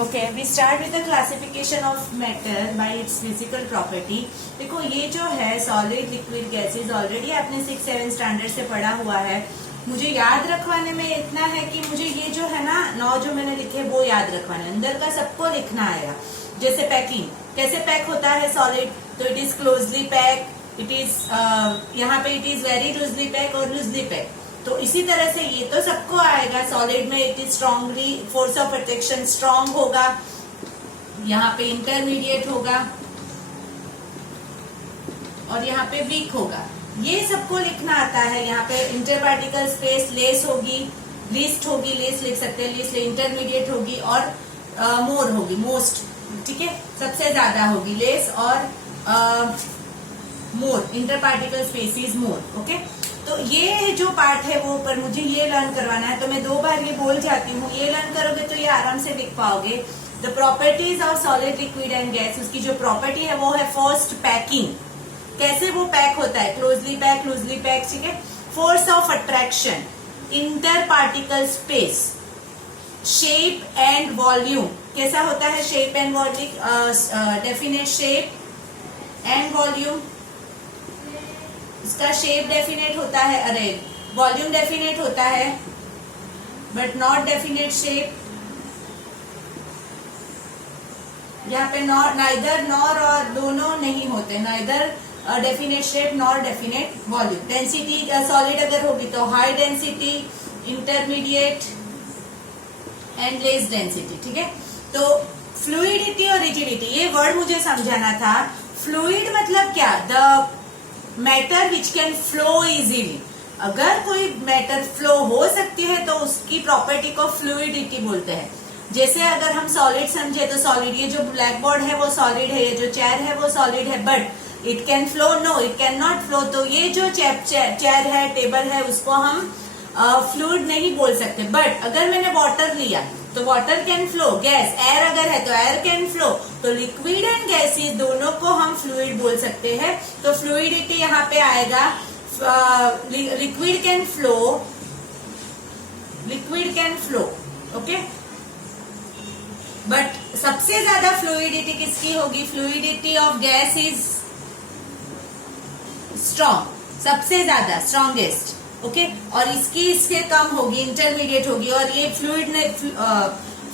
Okay, we start with the classification of matter by its physical property. देखो ये जो है सॉलिड लिक्विड गैसेस ऑलरेडी आपने 6-7 standard से पढ़ा हुआ है। मुझे याद रखवाने में इतना है कि मुझे ये जो है ना 9 जो मैंने लिखे वो याद रखवाना है, अंदर का सबको लिखना आएगा। जैसे पैकिंग, कैसे पैक होता है सॉलिड, तो it is closely pack, it is यहाँ पे it is very loosely pack और लूजली पैक। तो इसी तरह से ये तो सबको आएगा। सॉलिड में it is strongly, force of attraction strong होगा, यहाँ पे इंटरमीडिएट होगा और यहाँ पे वीक होगा। ये सबको लिखना आता है। यहाँ पे इंटरपार्टिकल स्पेस लेस होगी, लीस्ट होगी, लेस लिख सकते हैं, लीस्ट इंटरमीडिएट होगी और मोर होगी, मोस्ट, ठीक है, सबसे ज्यादा होगी लेस और मोर, इंटरपार्टिकल स्पेस इज मोर। ओके, तो ये जो पार्ट है वो पर मुझे ये लर्न करवाना है, तो मैं 2 बार ये बोल जाती हूँ। ये लर्न करोगे तो ये आराम से लिख पाओगे। The properties of solid liquid and gas, उसकी जो प्रॉपर्टी है वो है फर्स्ट पैकिंग, कैसे वो पैक होता है, क्लोजली पैक, लूजली पैक, ठीक है। Force of attraction, inter particle space, shape and volume, कैसा होता है shape and volume, definite shape and volume, इसका शेप डेफिनेट होता है, अरे वॉल्यूम डेफिनेट होता है बट नॉट डेफिनेट शेप। यहाँ पे नॉट, नाइदर, नॉर और दोनों नहीं होते, neither definite shape nor definite volume. Density solid अगर होगी तो high density, intermediate and less density, ठीक है। तो फ्लूइडिटी और रिजिडिटी, ये वर्ड मुझे समझाना था। फ्लूइड मतलब क्या, the matter which can flow easily. अगर कोई मैटर फ्लो हो सकती है तो उसकी प्रॉपर्टी को फ्लूइडिटी बोलते हैं। जैसे अगर हम सॉलिड समझे तो सॉलिड, ये जो ब्लैक बोर्ड है वो सॉलिड है, ये जो चेयर है वो सॉलिड है, but it can flow, no it can not flow. तो ये जो चेयर है, टेबल है, उसको हम फ्लूइड नहीं बोल सकते। बट अगर मैंने वाटर लिया तो water can flow, gas, air अगर है तो एयर कैन फ्लो। तो लिक्विड एंड गैसेस दोनों को हम फ्लूइड बोल सकते हैं। तो फ्लूइडिटी यहाँ पे आएगा, liquid can flow, liquid can flow, okay. But सबसे ज्यादा फ्लूइडिटी किसकी होगी, fluidity of gas is strong, सबसे ज्यादा, स्ट्रॉन्गेस्ट, ओके। और इसकी इससे कम होगी, इंटरमीडिएट होगी। और ये फ्लूइड ने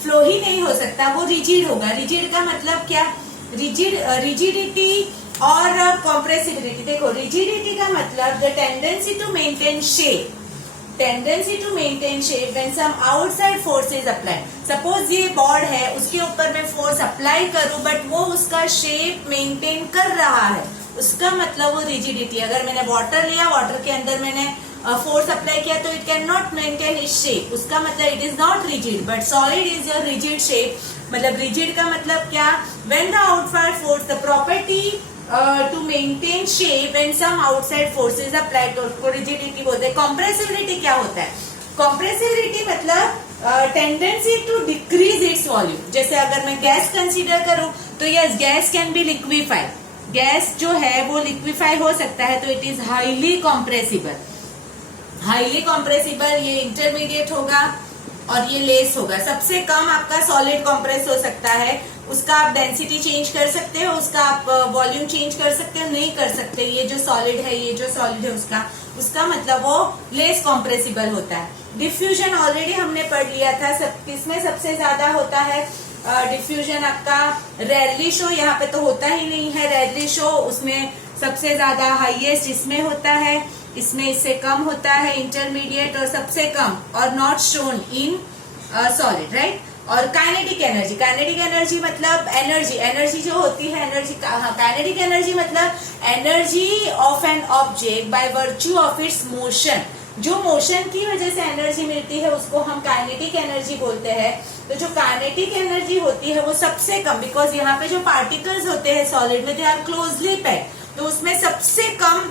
फ्लो ही नहीं हो सकता, वो रिजिड होगा। रिजिड का मतलब क्या, रिजिडिटी और कॉम्प्रेसिबिलिटी। देखो रिजिडिटी का मतलब the tendency to maintain shape, tendency to maintain shape when some outside force is applied. Suppose ये बोर्ड है, उसके ऊपर मैं फोर्स अप्लाई करूं बट वो उसका शेप मेंटेन कर रहा है, उसका मतलब वो रिजिडिटी। अगर मैंने वाटर लिया, वाटर के अंदर मैंने फोर्स अप्लाई किया तो it can not maintain its shape, उसका मतलब it is not rigid. But solid is a rigid shape. मतलब रिजिड का मतलब क्या, when the outside force, the property to maintain shape and some outside force is applied, तो उसको rigidity बोलते हैं। कॉम्प्रेसिबिलिटी क्या होता है, कॉम्प्रेसिबिलिटी मतलब tendency to decrease its volume. जैसे अगर मैं गैस कंसीडर करूं तो yes, gas can be liquefied, gas जो है वो लिक्विफाई हो सकता है, तो it is highly compressible, highly compressible. ये इंटरमीडिएट होगा और ये लेस होगा। सबसे कम आपका सॉलिड कॉम्प्रेस हो सकता है, उसका आप डेंसिटी चेंज कर सकते हो, उसका आप वॉल्यूम चेंज कर सकते हो, नहीं कर सकते। ये जो सॉलिड है, ये जो सॉलिड है उसका मतलब वो लेस कॉम्प्रेसिबल होता है। डिफ्यूजन ऑलरेडी हमने पढ़ लिया था, किसमें सबसे ज्यादा होता है डिफ्यूजन आपका, रेयरली शो, यहाँ पे तो होता ही नहीं है रेयरली शो, उसमें सबसे ज्यादा हाईएस्ट इसमें होता है, इसमें इससे कम होता है इंटरमीडिएट और सबसे कम, और not shown in solid, right. और काइनेटिक एनर्जी, काइनेटिक एनर्जी मतलब एनर्जी, एनर्जी जो होती है, एनर्जी, काइनेटिक एनर्जी मतलब energy of an object by virtue of its motion. जो मोशन की वजह से एनर्जी मिलती है उसको हम काइनेटिक एनर्जी बोलते हैं। तो जो काइनेटिक एनर्जी होती है वो सबसे कम, बिकॉज यहाँ पे जो पार्टिकल्स होते हैं सॉलिड में, दे आर क्लोजली पैक्ड, तो उसमें सबसे कम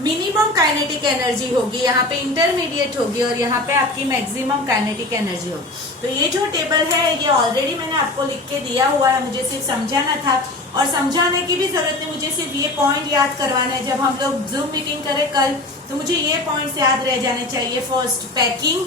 मिनिमम काइनेटिक एनर्जी होगी, यहाँ पे इंटरमीडिएट होगी और यहाँ पे आपकी मैक्सिमम काइनेटिक एनर्जी होगी। तो ये जो टेबल है ये ऑलरेडी मैंने आपको लिख के दिया हुआ है, मुझे सिर्फ समझाना था और समझाने की भी जरूरत नहीं, मुझे सिर्फ ये पॉइंट याद करवाना है। जब हम लोग जूम मीटिंग करें कल तो मुझे ये पॉइंट्स याद रह जाने चाहिए। First packing,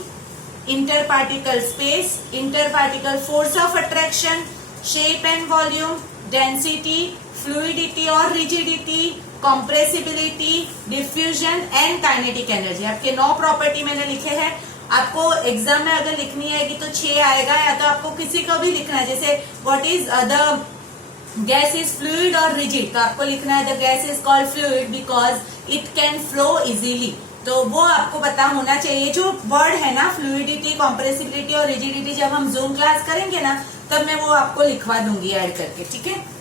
inter particle space, inter particle force of attraction, shape and volume, density, fluidity और rigidity, compressibility, diffusion and kinetic energy. आपके 9 प्रॉपर्टी मैंने लिखे हैं। आपको एग्जाम में अगर लिखनी है कि तो 6 आएगा, या तो आपको किसी को भी लिखना है, जैसे what is the gas is fluid और रिजिड, तो आपको लिखना है the gas is called fluid because it can flow easily. तो वो आपको पता होना चाहिए। जो वर्ड है ना फ्लूइडिटी, कॉम्प्रेसिबिलिटी और रिजिडिटी, जब हम जूम क्लास करेंगे ना तब मैं वो आपको लिखवा दूंगी ऐड करके, ठीक है।